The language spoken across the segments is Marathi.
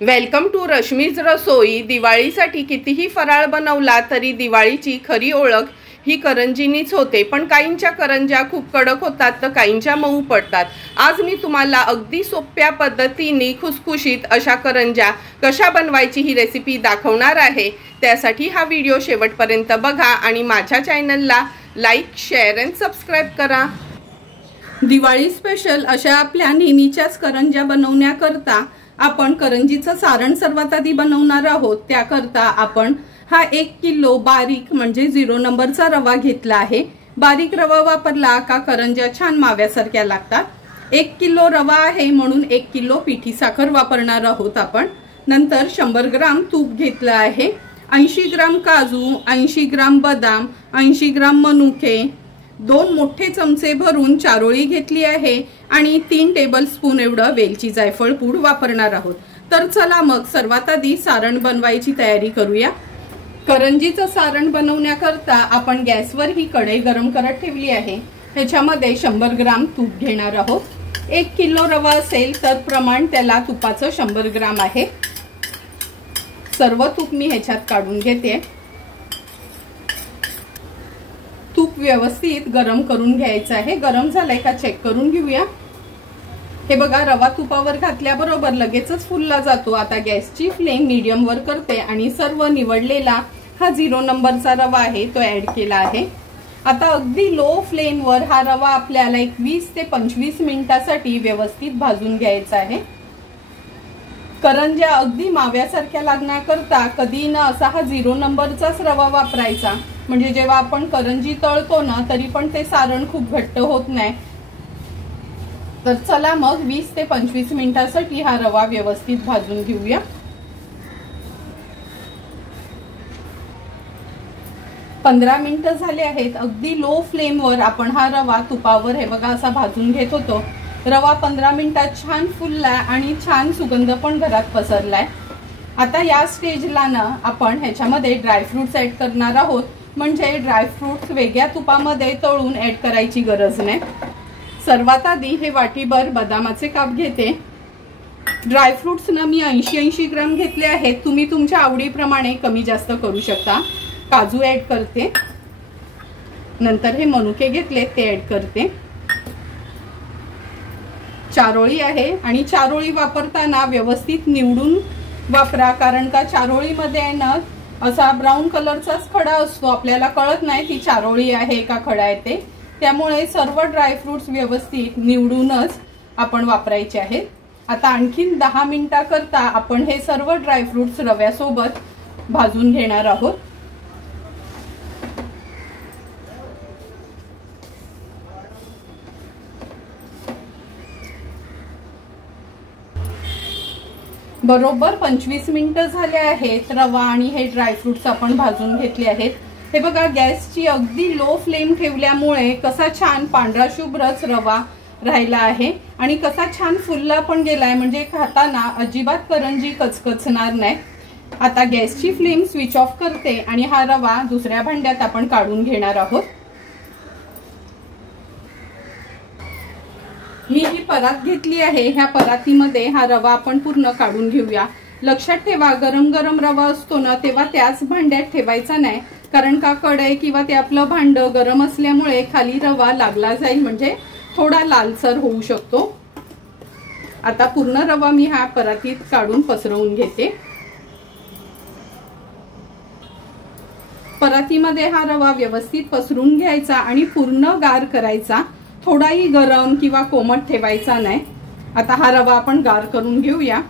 वेलकम टू रश्मीज रसोई। दिवाळीसाठी कितीही फराळ बनवला तरी दिवाळीची खरी ओळख ही करंजीनीच होते। पण काहींच्या करंज्या खूप कडक होतात तर काहींच्या मऊ पडतात। आज मी तुम्हाला अगदी सोप्या पद्धतीने खुसखुशीत अशा करंज्या कशा बनवायची ही रेसिपी दाखवणार आहे। त्यासाठी हा व्हिडिओ शेवटपर्यंत बघा आणि माझ्या चॅनलला लाईक, शेअर आणि सबस्क्राइब करा। दिवाळी स्पेशल अशा आपल्या नेहमीच्याच करंज्या बनवण्याकरता आपण करंजीचं सारण सर्वात आधी बनवणार आहोत। त्याकरता आपण हा 1 किलो बारीक म्हणजे 0 नंबरचा रवा घेतला आहे। बारीक रवा वापरला का करंज्या छान माव्यासारख्या लागतात। 1 किलो रवा आहे म्हणून 1 किलो पिठी साखर वापरणार आहोत आपण। नंतर 100 ग्राम तूप घेतलं आहे। 80 ग्राम काजू, 80 ग्राम बदाम, 80 ग्राम मनुके, 2 मोठे चमचे भरून चारोळी घेतली आहे आणि 3 टेबलस्पून एवढं वेलची जायफळ पूड वापरणार आहोत। तर चला मग सर्वात आधी सारण बनवायची तयारी करूया। करंजीचं सारण बनवण्याकरता आपण गॅसवर ही कढई गरम करत ठेवली आहे। ह्याच्यामध्ये 100 ग्राम तूप घेणार आहोत। 1 किलो रवा असेल तर प्रमाण त्याला तुपाचं 100 ग्राम आहे। सर्व तूप मी ह्याच्यात काढून घेते। तूप व्यवस्थित गरम करून घ्यायचं आहे। गरम झालंय का चेक करून घेऊया। हे बघा, रवा तुपावर घातल्याबरोबर लगेचच फुलला जातो। आता गॅसची फ्लेम मीडियम वर करते आणि सर्व निवडलेला हा 0 नंबरचा रवा आहे तो ऍड केला आहे। आता अगदी लो फ्लेम वर हा रवा आपल्याला 20 ते 25 मिनिटांसाठी व्यवस्थित भाजून घ्यायचा आहे। करंज्या अगदी माव्यासारख्या लागण्याकरता कधी ना असा हा 0 नंबरचाच रवा वापरायचा, म्हणजे जेव्हा आपण करंजी तळतो ना तरी पण ते सारण खूप घट्ट होत नाही। तर चला मग 20 ते 25 मिनिटांसाठी हा रवा व्यवस्थित भाजून घेऊया। पंधरा मिनिटं झाले आहेत। अगदी लो फ्लेम वर आपण हा रवा तुपावर हे बघा असा भाजून घेत होतो। रवा 15 मिनिटात छान फुललाय आणि छान सुगंध पण घरात पसरलाय। आता या स्टेजला ना आपण ह्याच्यामध्ये ड्रायफ्रुट्स ऍड करणार आहोत, म्हणजे ड्रायफ्रुट्स वेगळ्या तुपामध्ये तळून ऍड करायची गरज नाही। सर्वात आधी हे वाटीभर बदामाचे काप घेते। ड्रायफ्रुट्स ना मी 80 ग्राम घेतले आहेत। तुम्ही तुमच्या आवडीप्रमाणे कमी जास्त करू शकता। काजू ऍड करते, नंतर हे मनुके घेतले ते ऍड करते। चारोळी आहे आणि चारोळी वापरताना व्यवस्थित निवडून वापरा, कारण का चारोळीमध्ये आहे ना असा ब्राऊन कलरचाच खडा असतो, आपल्याला कळत नाही ती चारोळी आहे का खडा आहे ते। त्यामुळे सर्व ड्रायफ्रुट्स व्यवस्थित निवडूनच आपण वापरायचे आहेत। आता आणखीन 10 मिनिटांकरता आपण हे सर्व ड्रायफ्रुट्स रव्यासोबत भाजून घेणार आहोत। बरोबर 25 मिनिटं झाले आहेत। रवा आणि हे ड्रायफ्रुट्स आपण भाजून घेतले आहेत। हे बघा, गॅसची अगदी लो फ्लेम ठेवल्यामुळे कसा छान पांढरा शुभ्रच रवा राहिला आहे आणि कसा छान फुलला पण गेलाय, म्हणजे खाताना अजिबात करंजी कचकचणार नाही। आता गॅसची फ्लेम स्विच ऑफ करते आणि हा रवा दुसऱ्या भांड्यात आपण काढून घेणार आहोत। मी ही परात घेतली आहे। ह्या परातीमध्ये हा रवा आपण पूर्ण काढून घेऊया। लक्षात ठेवा, गरम गरम रवा असतो ना तेव्हा त्याच भांड्यात ठेवायचा नाही, कारण का कढई किंवा ते आपलं भांड गरम असल्यामुळे खाली रवा लागला जाईल, म्हणजे थोडा लालसर होऊ शकतो। आता पूर्ण रवा मी ह्या परातीत काढून पसरवून घेते। परातीमध्ये हा रवा व्यवस्थित पसरून घ्यायचा आणि पूर्ण गार करायचा, थोडाही गरम किंवा कोमट ठेवायचा नाही। आता हा रवा आपण गार करून घेऊया।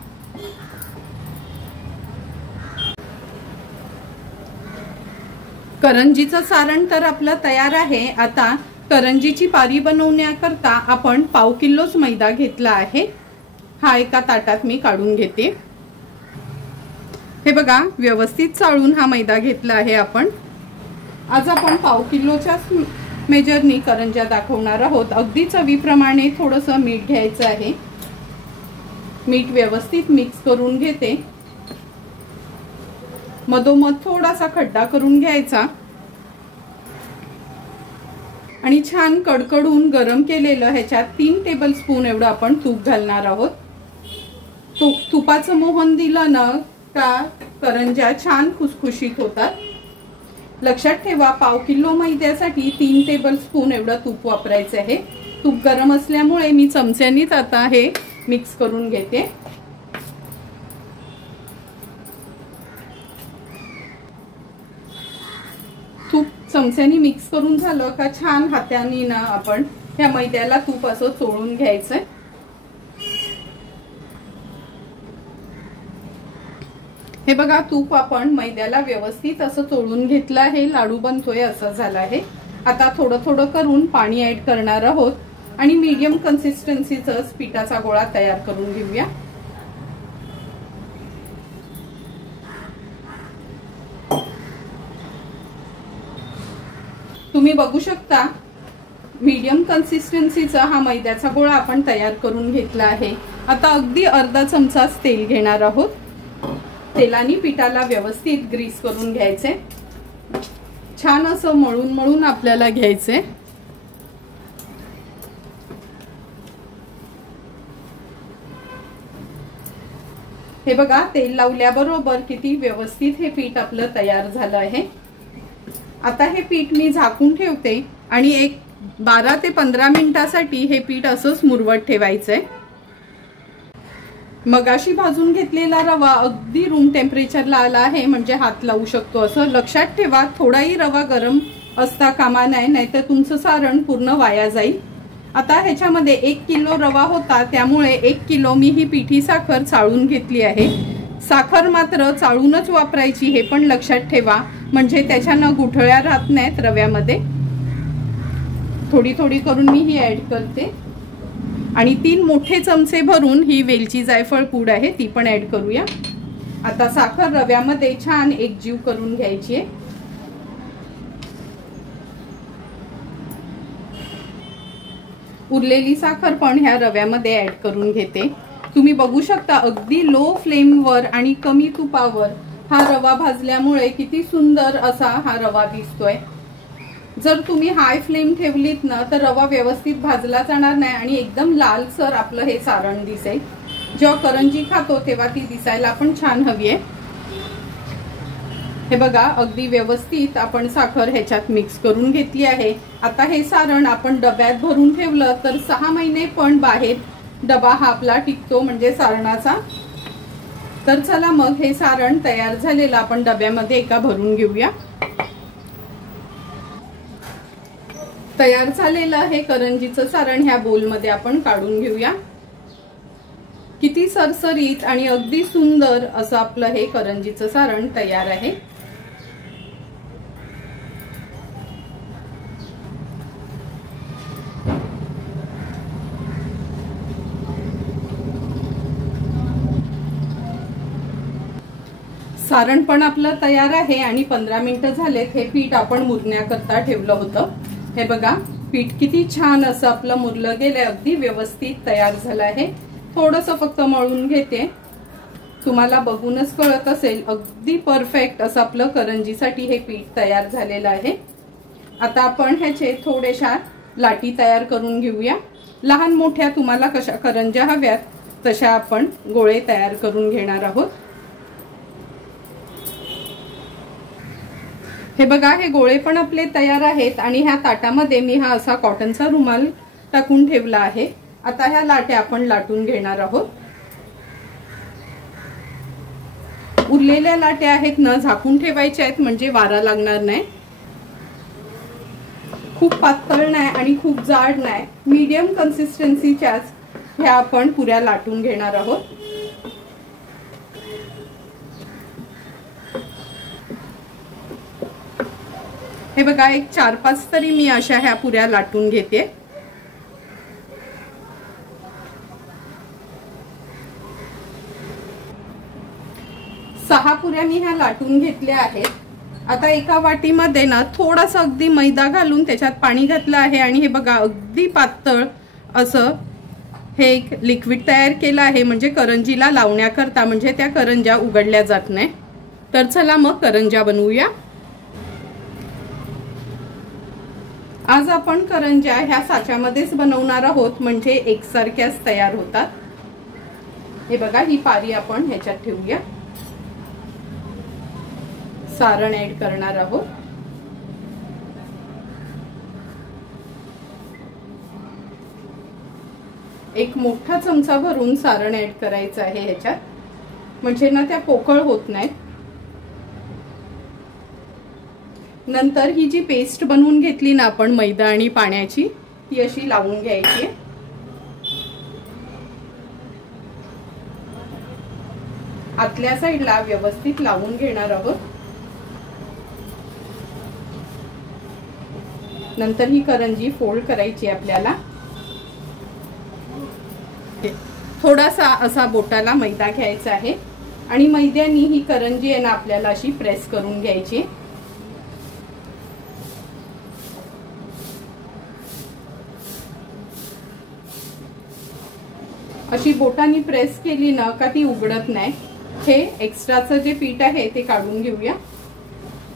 करंजीचं सारण तर आपलं तयार आहे। आता करंजीची पारी बनवण्याकरता आपण 1/2 किलोच मैदा घेतला आहे। हा एका ताटात मी काढून घेते। हे बघा, व्यवस्थित चाळून हा मैदा घेतला आहे आपण। आज आपण 1/2 किलोच्या मेजरनी करंज्या दाखवणार आहोत। अगदी चवीप्रमाणे थोडंसं मीठ घ्यायचं आहे। मीठ व्यवस्थित मिक्स करून घेते। मधोमध थोडासा खड्डा करून घ्यायचा आणि छान कडकडून गरम केलेलं ह्याच्यात 3 टेबलस्पून एवढं आपण तूप घालणार आहोत। तुपाचं मोहन दिलं ना का करंज्या छान खुसखुशीत होतात. लक्षात ठेवा, पाव किलो मैद्यासाठी 3 टेबलस्पून एवढं तूप वापरायचं आहे. तूप गरम असल्यामुळे मी चमच्यानीच आता हे मिक्स करून घेते. तूप चमच्यानी मिक्स करून झालं का छान हाताने ना आपण ह्या मैद्याला तूप असं चोळून घ्यायचंय. हे बघा, तूप आपण मैद्याला व्यवस्थित असं चोळून घेतलं आहे. लाडू बनतोय असं झालं आहे. आता थोडं थोडं करून पाणी ऍड करणार आहोत आणि मीडियम कन्सिस्टन्सीचा पिठाचा गोळा तयार करून घेऊया. तुम्ही बघू शकता, मीडियम कन्सिस्टन्सीचा हा मैद्याचा गोळा आपण तयार करून घेतला आहे. आता अगदी अर्धा चमचाच तेल घेणार आहोत. तेलाने पिठाला व्यवस्थित ग्रीस करून घ्यायचे. छान असं मळून मळून आपल्याला घ्यायचे. हे बघा, तेल लावल्याबरोबर किती व्यवस्थित हे पीठ आपलं तयार झालं आहे. आता हे पीठ मी झाकून ठेवते आणि एक 12 ते 15 मिनिटासाठी हे पीठ असंच मुरवत ठेवायचंय. मगाशी भाजून घेतलेला रवा अगदी रूम टेम्परेचरला आला आहे, म्हणजे हात लावू शकतो असं. लक्षात ठेवा, थोडाही रवा गरम असता कामा नये, नाहीतर तुमचं सारण पूर्ण वाया जाईल. आता ह्याच्यामध्ये 1 किलो रवा होता, त्यामुळे 1 किलो मी ही पिठी साखर चाळून घेतली आहे. साखर मात्र चाळूनच वापरायची, हे पण लक्षात ठेवा, म्हणजे त्याच्यानं गुठळ्या राहत नाहीत रव्यामध्ये. थोडी थोडी करून मी ही ऍड करते आणि 3 मोठे चमचे भरून ही वेलची जायफळ पूड आहे ती पण ऍड करूया. आता साखर रव्यामध्ये छान एकजीव करून घ्यायची आहे. उरलेली साखर पण ह्या रव्यामध्ये ऍड करून घेते. तुम्ही बघू शकता, अगदी लो फ्लेमवर आणि कमी तुपावर हा रवा भाजल्यामुळे किती सुंदर असा हा रवा दिसतोय. जर तुम्ही हाय फ्लेम ठेवलीत ना तर रवा व्यवस्थित भाजला जाणार नाही आणि एकदम लालसर आपलं हे सारण दिसेल. जेव्हा करंजी खातो तेव्हा ती दिसायला पण छान हवी आहे. हे बघा, अगदी व्यवस्थित आपण साखर ह्याच्यात मिक्स करून घेतली आहे. आता हे सारण आपण डब्यात भरून ठेवलं तर 6 महिने पण बाहेर डबा हा आपला टिकतो, म्हणजे सारणाचा. तर चला मग हे सारण तयार झालेलं आपण डब्यामध्ये एका भरून घेऊया. तयार झालेलं हे करंजीचं सारण ह्या बोलमध्ये आपण काढून घेऊया. किती सरसरीत आणि अगदी सुंदर असं आपलं हे करंजीचं सारण तयार आहे. सारण पण आपलं तयार आहे आणि 15 मिनिटं झालेत. हे पीठ आपण मुरण्याकरता ठेवलं होतं. हे बघा, पीठ किती छान असं आपलं मुरलं गेलंय, अगदी व्यवस्थित तयार झालं आहे. थोडंसं फक्त मळून घेते, तुम्हाला बघूनच कळत असेल, अगदी परफेक्ट असं आपलं करंजीसाठी हे पीठ तयार झालेलं आहे. आता आपण ह्याचे थोड्याशा लाटी तयार करून घेऊया. लहान मोठ्या तुम्हाला कशा करंज्या हव्यात तशा आपण गोळे तयार करून घेणार आहोत. हे बघा, हे गोळे पण आपले तयार आहेत आणि ह्या ताटामध्ये मी हा असा कॉटनचा रुमाल टाकून ठेवला आहे. आता ह्या लाट्या आपण लाटून घेणार आहोत. उरलेल्या लाट्या आहेत ना झाकून ठेवायच्या आहेत, म्हणजे वारा लागणार नाही. खूप पातळ नाही आणि खूप जाड नाही, मीडियम कन्सिस्टन्सीच्याच ह्या आपण पुऱ्या लाटून घेणार आहोत. हे बघा, एक 4-5 तरी मी अशा ह्या पुऱ्या लाटून घेते. सहा पुऱ्या मी ह्या लाटून घेतल्या आहेत. आता एका वाटीमध्ये ना थोडासा अगदी मैदा घालून त्याच्यात पाणी घातलं आहे आणि हे बघा, अगदी पातळ असं हे एक लिक्विड तयार केलं आहे, म्हणजे करंजीला लावण्याकरता, म्हणजे त्या करंज्या उघडल्या जात नाही. तर चला मग करंज्या बनवूया. आज आपण करंज्या ह्या साच्यामध्येच बनवणार आहोत, म्हणजे एकसारख्याच तयार होतात. हे बघा, ही पारी आपण ह्याच्यात ठेवूया. सारण ऍड करणार आहोत. एक मोठा चमचा भरून सारण ऍड करायचं आहे ह्याच्यात, म्हणजे ना त्या पोकळ होत नाहीत. नंतर ही जी पेस्ट बनवून घेतली ना आपण मैदा आणि पाण्याची, ती अशी लावून घ्यायची. आतल्या साईडला व्यवस्थित लावून घेणार आहोत. नंतर ही करंजी फोल्ड करायची आपल्याला. थोडासा असा बोटाला मैदा घ्यायचा आहे आणि मैद्याने ही करंजी आहे ना आपल्याला अशी प्रेस करून घ्यायची. अशी बोटाने प्रेस केली ना का ती उघडत नाही. हे एक्स्ट्राचं जे पीठ आहे ते काढून घेऊया.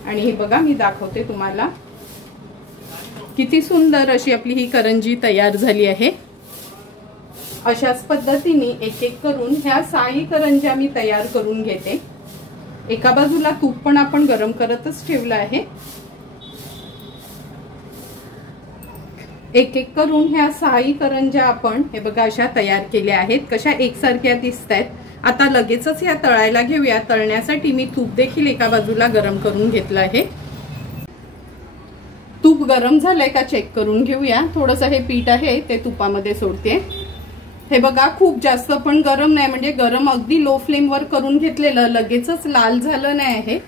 आणि हे बघा, मी दाखवते तुम्हाला किती सुंदर अशी आपली ही करंजी तयार झाली आहे. अशाच पद्धतीने एक एक करून ह्या 6 करंज्या मी तयार करून घेते. एका बाजूला तूप पण आपण गरम करतच ठेवलं आहे. एक एक करून ह्या 6 करंज्या आपण हे बघा अशा तयार केल्या आहेत. कशा एकसारख्या दिसतायत. आता लगेचच ह्या तळायला घेऊया. तळण्यासाठी मी तूप देखील एका बाजूला गरम करून घेतलं आहे. तूप गरम झालंय का चेक करून घेऊया. थोडंसं हे पीठ आहे ते तुपामध्ये सोडते. हे बघा, खूप जास्त पण गरम नाही, म्हणजे गरम अगदी लो फ्लेम वर करून घेतलेलं, लगेचच लाल झालं नाही आहे.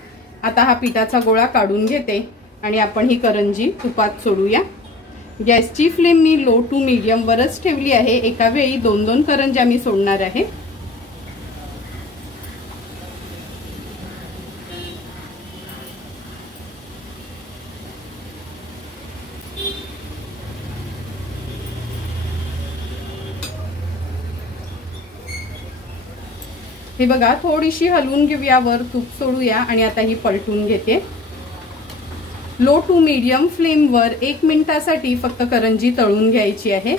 आता हा पिठाचा गोळा काढून घेते आणि आपण ही करंजी तुपात सोडूया. गॅसची फ्लेम मी लो टू मीडियम वरच ठेवली आहे. एका वेळी 2-2 करंज्या मी सोडणार आहे. हे बघा, थोडीशी हलवून घेऊया, वर तूप सोडूया आणि आता ही पलटून घेते. लो टू मीडियम फ्लेमवर 1 मिनिटासाठी फक्त करंजी तळून घ्यायची आहे.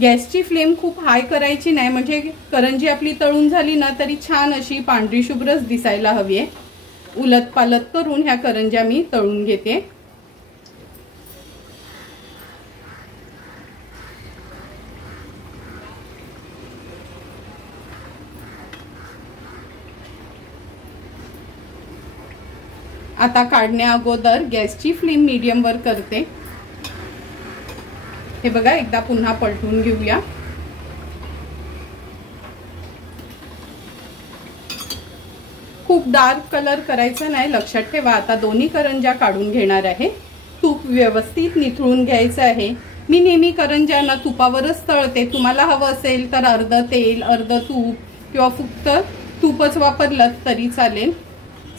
गॅसची फ्लेम खूप हाय करायची नाही, म्हणजे करंजी आपली तळून झाली ना तरी छान अशी पांढरी शुभ्रच दिसायला हवी आहे. उलट पालट करून ह्या करंज्या मी तळून घेते. आता काढण्या अगोदर गॅसची फ्लेम मीडियम वर करते. हे बघा, एकदा पुन्हा पलटून घेऊया. खूप डार्क कलर करायचा नाही, लक्षात ठेवा. आता दोन्ही करंज्या काढून घेणार आहे. तूप व्यवस्थित निथळून घ्यायचं आहे. मी नेहमी करंज्यांना तुपावरच तळते. तुम्हाला हवं असेल तर अर्ध तेल अर्ध तूप किंवा फक्त तूपच वापरलं तरी चालेल.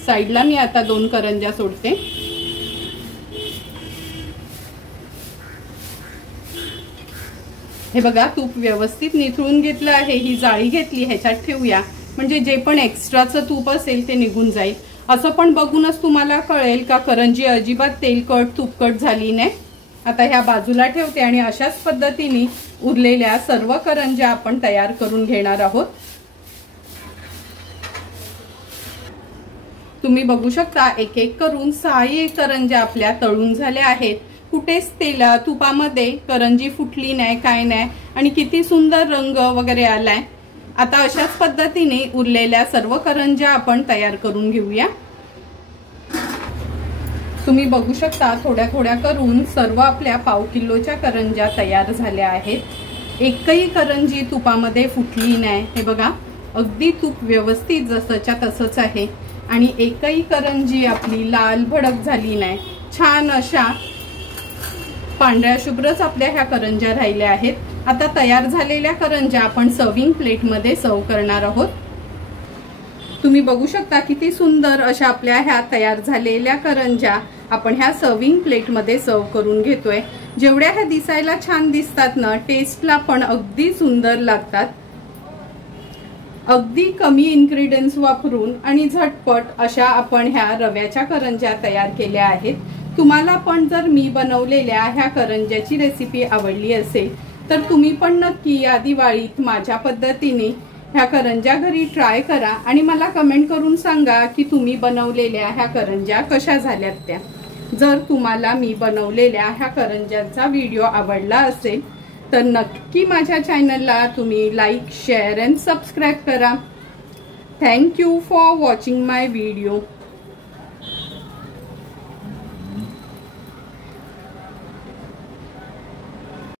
साईडला मी आता 2 करंज्या सोडते. हे बघा, तूप व्यवस्थित निथळून घेतलं आहे. ही जाळी घेतली, ह्याच्यात ठेवूया, म्हणजे जे पण एक्स्ट्राचं तूप असेल ते निघून जाईल. असं पण बघूनच तुम्हाला कळेल का करंजी अजिबात तेलकट तुपकट झाली नाही. आता ह्या बाजूला ठेवते आणि अशाच पद्धतीने उरलेल्या सर्व करंज्या आपण तयार करून घेणार आहोत. तुम्ही बघू शकता, एक एक करून 6 करंज्या आपल्या तळून झाल्या आहेत. कुठेच तुपामध्ये करंजी फुटली नाही, काय नाही, आणि किती सुंदर रंग वगैरे आलाय. आता अशाच पद्धतीने उरलेल्या सर्व करंज्या आपण तयार करून घेऊया. तुम्ही बघू शकता, थोड्या थोड्या करून सर्व आपल्या पाव किलोच्या करंज्या तयार झाल्या आहेत. एकही करंजी तुपामध्ये फुटली नाही. हे बघा, अगदी तूप व्यवस्थित जसंच्या तसंच आहे आणि एकही करंजी आपली लाल भडक झाली नाही. छान अशा पांढऱ्या शुभ्रच आपल्या ह्या करंज्या राहिल्या आहेत. आता तयार झालेल्या करंज्या आपण सर्विंग प्लेटमध्ये सर्व करणार आहोत. तुम्ही बघू शकता किती सुंदर अशा आपल्या ह्या तयार झालेल्या करंज्या आपण ह्या सर्विंग प्लेटमध्ये सर्व करून घेतोय. जेवढ्या ह्या दिसायला छान दिसतात ना, टेस्टला पण अगदी सुंदर लागतात. अगदी कमी इन्ग्रेडियंट्स वापरून आणि झटपट अशा आपण ह्या रव्याच्या करंज्या तयार केल्या आहेत. तुम्हाला पण जर मी बनवलेल्या ह्या करंज्याची रेसिपी आवडली असेल तर तुम्ही पण नक्की या दिवाळीत माझ्या पद्धतीने ह्या करंज्या घरी ट्राय करा आणि मला कमेंट करून सांगा की तुम्ही बनवलेल्या ह्या करंज्या कशा झाल्यात त्या। जर तुम्हाला मी बनवलेल्या ह्या करंज्यांचा व्हिडिओ आवडला असेल तर नक्की माझ्या चॅनलला तुम्ही लाईक, शेअर अँड सबस्क्राईब करा। Thank you for watching my video.